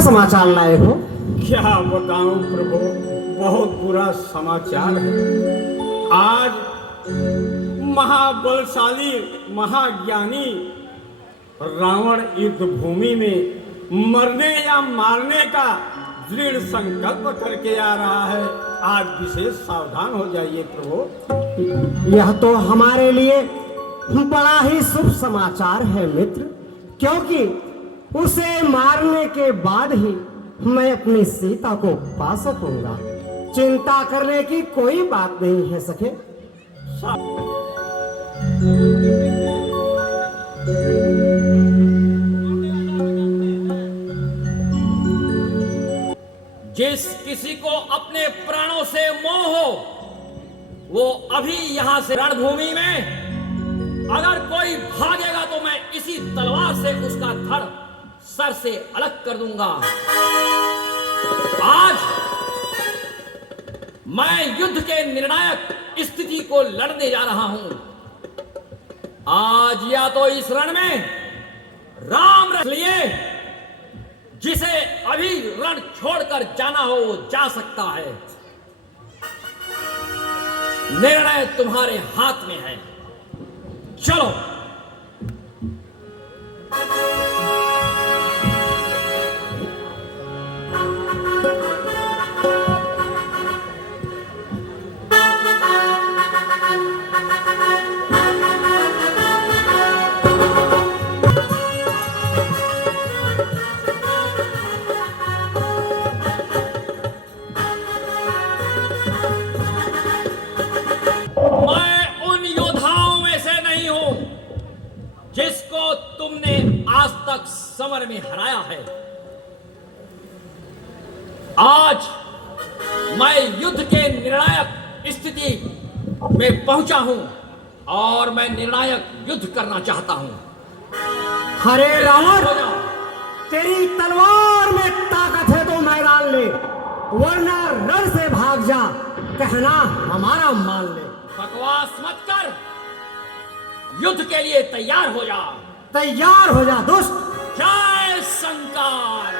समाचार लाए हो? क्या बताऊं प्रभु, बहुत बुरा समाचार है। आज महाबलशाली महाज्ञानी रावण युद्ध भूमि में मरने या मारने का दृढ़ संकल्प करके आ रहा है। आज विशेष सावधान हो जाइए प्रभु। यह तो हमारे लिए बड़ा ही शुभ समाचार है मित्र, क्योंकि उसे मारने के बाद ही मैं अपनी सीता को पा सकूंगा। चिंता करने की कोई बात नहीं है सखे। जिस किसी को अपने प्राणों से मोह हो, वो अभी यहां से रणभूमि में अगर कोई भागेगा तो मैं इसी तलवार से उसका धड़ सर से अलग कर दूंगा। आज मैं युद्ध के निर्णायक स्थिति को लड़ने जा रहा हूं। आज या तो इस रण में राम रख लिए, जिसे अभी रण छोड़कर जाना हो वो जा सकता है। निर्णय तुम्हारे हाथ में है, चलो। जिसको तुमने आज तक समर में हराया है, आज मैं युद्ध के निर्णायक स्थिति में पहुंचा हूं और मैं निर्णायक युद्ध करना चाहता हूं। हरे रावण, तेरी तलवार में ताकत है तो मैदान ले, वरना रण से भाग जा, कहना हमारा मान ले। बकवास मत कर, युद्ध के लिए तैयार हो जा। तैयार हो जा दुष्ट। जय शंकर।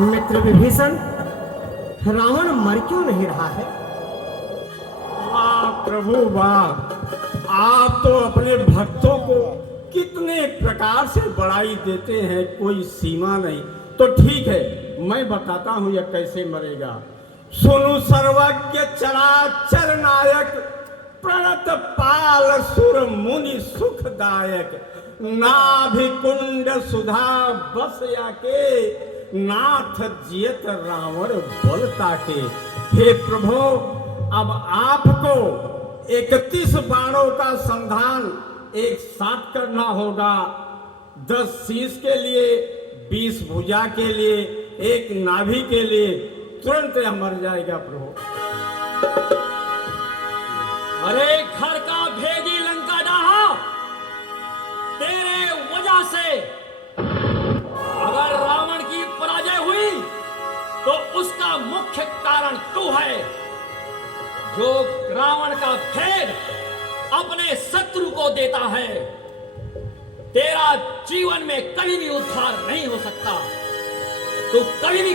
मित्र विभीषण, रावण मर क्यों नहीं रहा है? वाह प्रभु वाह, आप तो अपने भक्तों को कितने प्रकार से बड़ाई देते हैं, कोई सीमा नहीं। तो ठीक है, मैं बताता हूं यह कैसे मरेगा। सुनु सर्वज्ञ चराचर नायक, प्रणत पाल सुर मुनि सुखदायक, नाभि कुंड सुधा बस याके, नाथ जियत रावण बलता के। हे प्रभु, अब आपको 31 बाणों का संधान एक साथ करना होगा। 10 शीश के लिए, 20 भुजा के लिए, 1 नाभि के लिए। तुरंत यह मर जाएगा प्रभु। अरे घर का भेदी लंका डाहा, तेरे वजह से अगर रावण की पराजय हुई तो उसका मुख्य कारण तू है, जो रावण का भेद अपने शत्रु को देता है। तेरा जीवन में कभी भी उद्धार नहीं हो सकता। तू कभी भी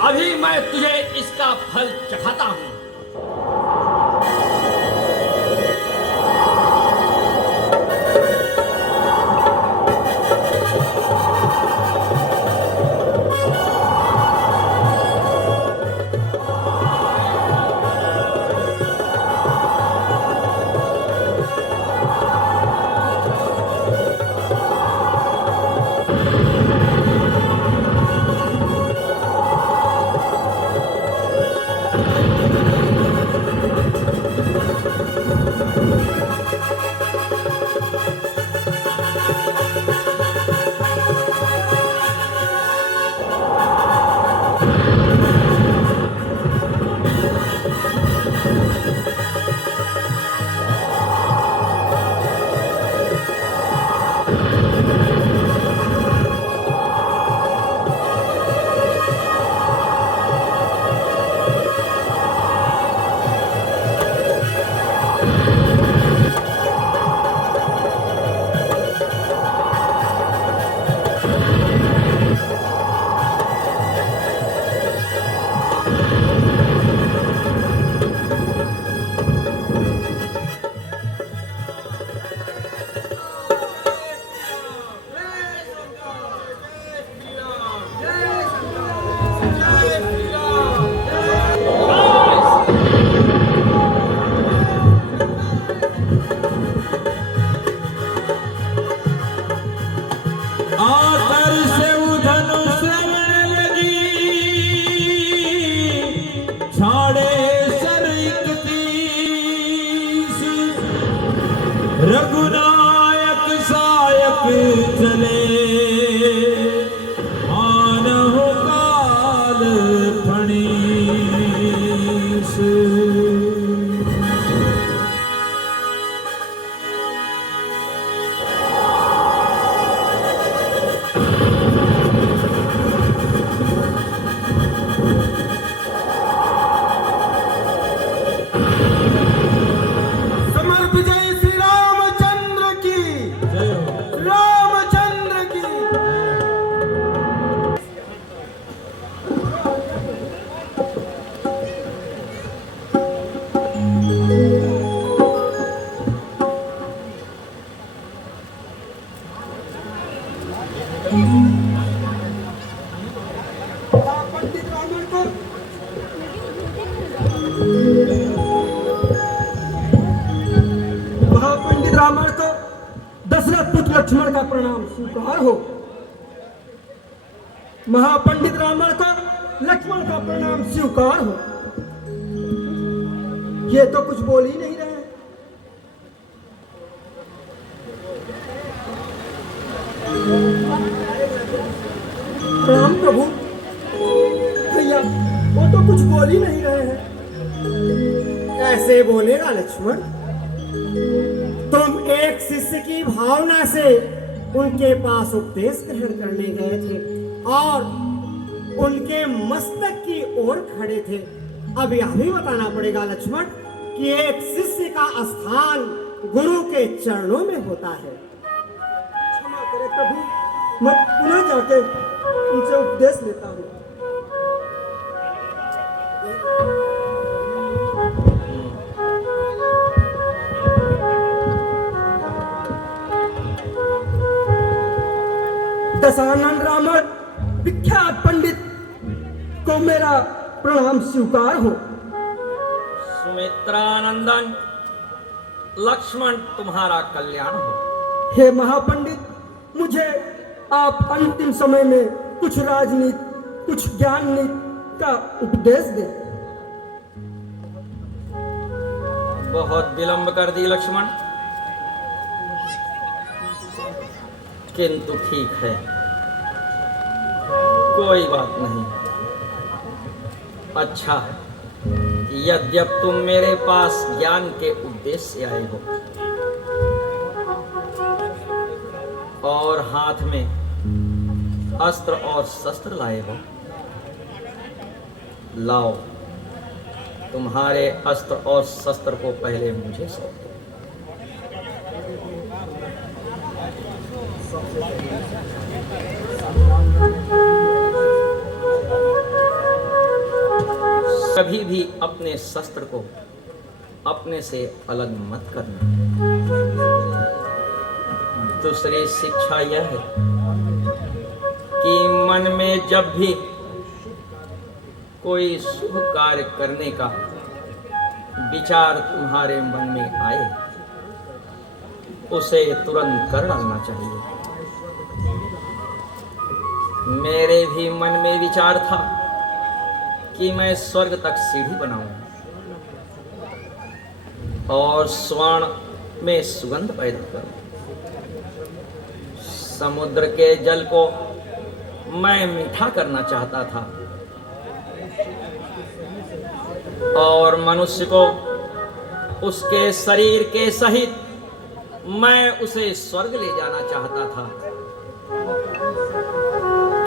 अभी मैं तुझे इसका फल चखाता हूं। आतर से उधन श्रवण लगी, छाड़े सर 31, रघुनायक सायक चले, आनहु काल फणीस। समर्थ जय श्री रामचंद्र की, रामचंद्र की। पंडित रावण को महापंडित रावण को दशरथ पुत्र लक्ष्मण का प्रणाम स्वीकार हो। महापंडित रावण को लक्ष्मण का प्रणाम स्वीकार हो। ये तो कुछ बोल ही नहीं रहे हैं। प्रणाम प्रभु। भैया वो तो कुछ बोल ही नहीं रहे हैं। ऐसे बोलेगा लक्ष्मण? तुम एक शिष्य की भावना से उनके पास उपदेश ग्रहण करने गए थे और उनके मस्तक की ओर खड़े थे। अब यह भी बताना पड़ेगा लक्ष्मण कि एक शिष्य का स्थान गुरु के चरणों में होता है। क्षमा करें प्रभु, मैं पुनः जाके उनसे उपदेश लेता हूँ। दशानन रावण विख्यात पंडित को मेरा प्रणाम स्वीकार हो। सुमित्रानंदन, लक्ष्मण तुम्हारा कल्याण हो। हे महापंडित, मुझे आप अंतिम समय में कुछ राजनीति, कुछ ज्ञान नीति का उपदेश दें। बहुत विलंब कर दी लक्ष्मण, किंतु ठीक है, कोई बात नहीं। अच्छा, यद्यप तुम मेरे पास ज्ञान के उद्देश्य से आए हो और हाथ में अस्त्र और शस्त्र लाए हो, लाओ तुम्हारे अस्त्र और शस्त्र को पहले मुझे सौंप दो। कभी भी अपने शस्त्र को अपने से अलग मत करना। दूसरी शिक्षा यह है कि मन में जब भी कोई शुभ कार्य करने का विचार तुम्हारे मन में आए, उसे तुरंत कर डालना चाहिए। मेरे भी मन में विचार था कि मैं स्वर्ग तक सीढ़ी बनाऊं और स्वर्ण में सुगंध पैदा करूं। समुद्र के जल को मैं मीठा करना चाहता था और मनुष्य को उसके शरीर के सहित मैं उसे स्वर्ग ले जाना चाहता था,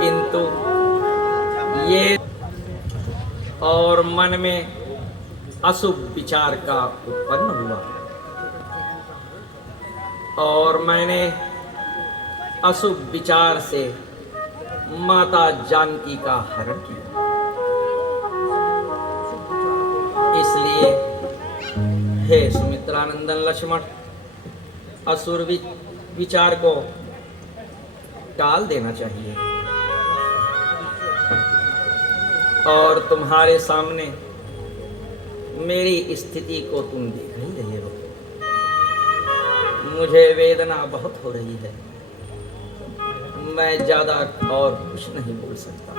किंतु ये और मन में अशुभ विचार का उत्पन्न हुआ और मैंने अशुभ विचार से माता जानकी का हरण किया। लंका नंदन लक्ष्मण असुर विचार को टाल देना चाहिए और तुम्हारे सामने मेरी स्थिति को तुम देख ही रहे हो। मुझे वेदना बहुत हो रही है, मैं ज्यादा और कुछ नहीं बोल सकता।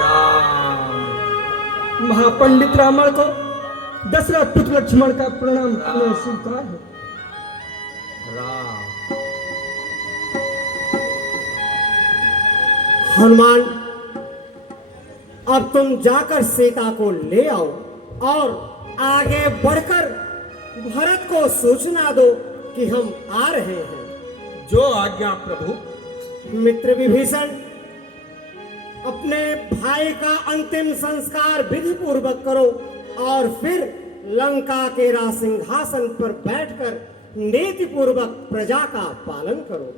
राम। महापंडित रावण को दशरथ पुत्र लक्ष्मण का प्रणाम स्वीकार है। राम। हनुमान, अब तुम जाकर सीता को ले आओ और आगे बढ़कर भरत को सूचना दो कि हम आ रहे हैं। जो आज्ञा प्रभु। मित्र विभीषण, अपने भाई का अंतिम संस्कार विधि पूर्वक करो और फिर लंका के राज सिंहासन पर बैठकर नीति पूर्वक प्रजा का पालन करो।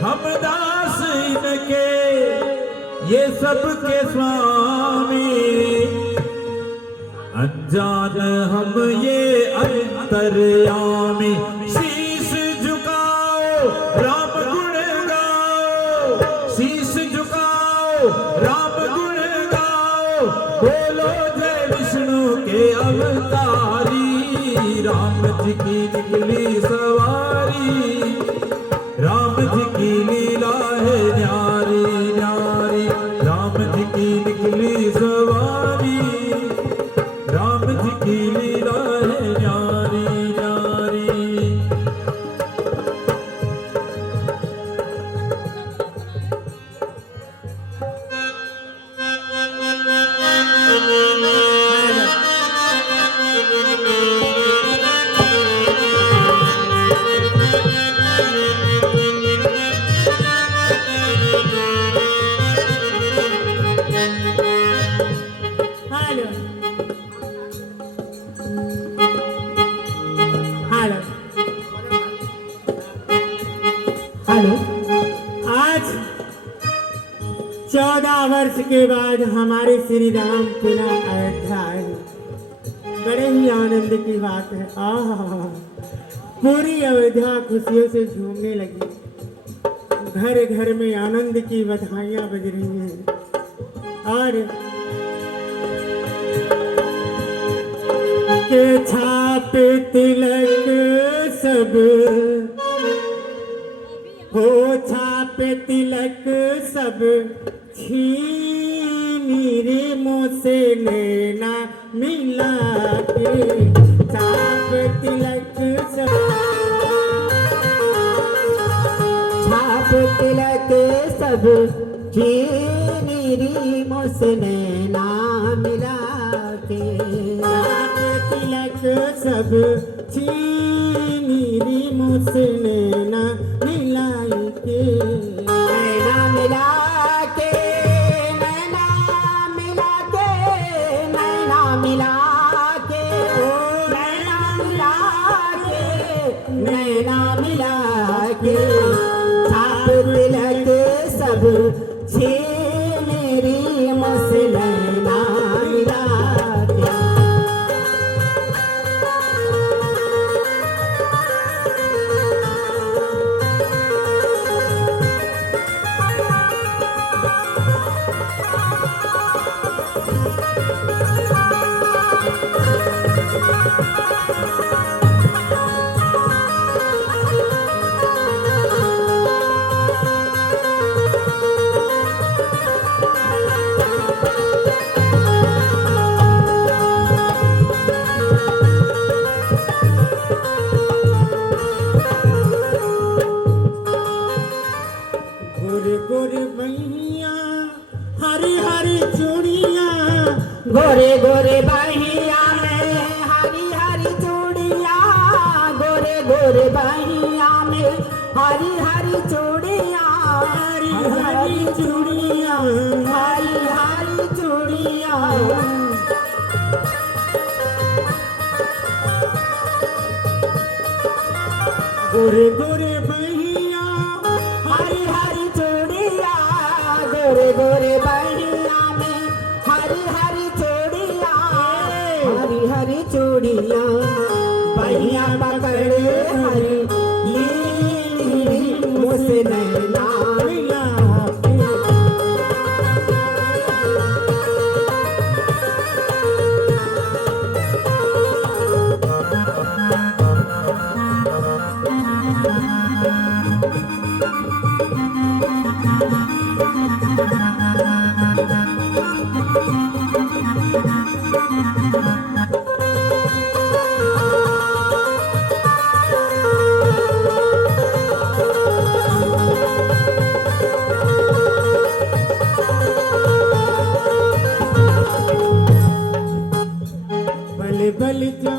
हम दास इनके ये सबके स्वामी, अनजान हम ये अंतर्यामी। शीश झुकाओ राम गुण गाओ, शीश झुकाओ राम गुण गाओ। बोलो जय विष्णु के अवतारी, राम जी की निकली सवारी। राम जी की लीला है न्यारी न्यारी, राम जी की निकली सवारी। राम जी की लीला है न्यारी न्यारी। हेलो, आज 14 वर्ष के बाद हमारे श्री राम पुनः अयोध्या आए। बड़े ही आनंद की बात है। पूरी अयोध्या खुशियों से झूमने लगी। घर घर में आनंद की बधाइयां बज रही हैं और के छापे तिलक सब हो, छापे तिलक सब छीनी रे मुँह से नैना मिला के। छापे तिलक सब, छापे तिलक सब छीनी रे मुँह से नैना मिला के। छापे तिलक सब छीनी रे मुँह से नैना मिलाई के। नैना मिला के, नैना मिला के, नैना मिला के, ओ नैना मिला के, नैना मिला के। छाप तिलक सब छीन री मुँह से नैना मिला के। गोरे गोरे बहिया में हरी हरी चूड़िया, गोरे गोरे बहिया में हरी हरी चूड़िया, हरी हरी चूड़िया, हरी हरी चूड़िया। गोरे गोरे बहिया हरी हरी चूड़िया गोरे गोरे बहिया में हरी हरी चूड़िया हरी हरी चूड़िया बहिया पकड़े हरी लीली मुझसे नैना मिला बल बल जा